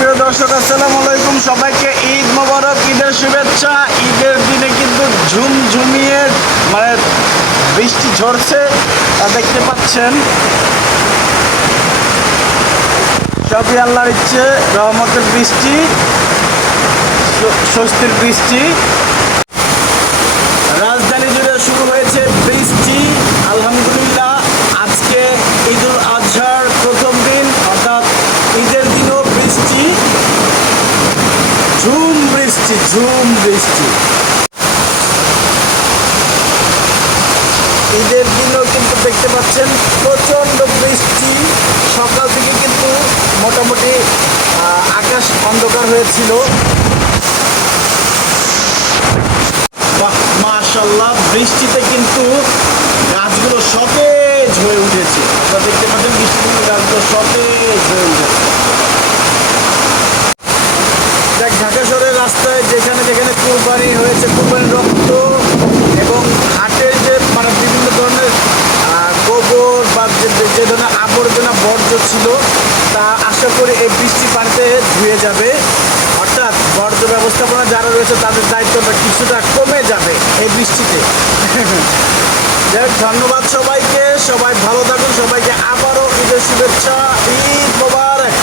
সুপ্রিয় দর্শক, আসসালামু আলাইকুম। সবাইকে ঈদ মোবারক, ঈদের শুভেচ্ছা। ঈদের দিনে কিন্তু ঝুমঝুমিয়ে মানে বৃষ্টি ঝরছে, তা দেখতে পাচ্ছেন। সবই আল্লাহর ইচ্ছে, রহমতের বৃষ্টি, স্বস্তির বৃষ্টি। রাজধানী জুড়ে শুরু হয়েছে বৃষ্টি, আলহামদুলিল্লাহ। আজকে ঈদুল আজহার প্রথম দিন, অর্থাৎ ঈদের দিনও বৃষ্টি, ঝুম বৃষ্টি, ঝুম বৃষ্টি। ঈদের দিনও কিন্তু দেখতে পাচ্ছেন প্রচণ্ড বৃষ্টি। সকাল থেকে কিন্তু মোটামুটি আকাশ অন্ধকার হয়েছিল। মাশাআল্লাহ, বৃষ্টিতে কিন্তু গাছগুলো সতেজ হয়ে উঠেছে। আপনারা দেখতে পাচ্ছেন বৃষ্টিতে কিন্তু গাছগুলো সতেজ হয়ে উঠেছে। দেখ, ঢাকা শহরের রাস্তায় যেখানে যেখানে কুরবানি হয়েছে, কুরবানির রক্ত এবং হাটের যে মানে বিভিন্ন ধরনের গোবর বা যে ধরনের আবর্জনা বর্জ্য ছিল, তা আশা করি এই বৃষ্টির পানিতে ধুয়ে যাবে। অর্থাৎ বর্জ্য ব্যবস্থাপনা যারা রয়েছে তাদের দায়িত্বটা কিছুটা কমে যাবে এই বৃষ্টিতে। যাই হোক, ধন্যবাদ সবাইকে। সবাই ভালো থাকুন। সবাইকে আবারও ঈদের শুভেচ্ছা। ঈদ মোবারক।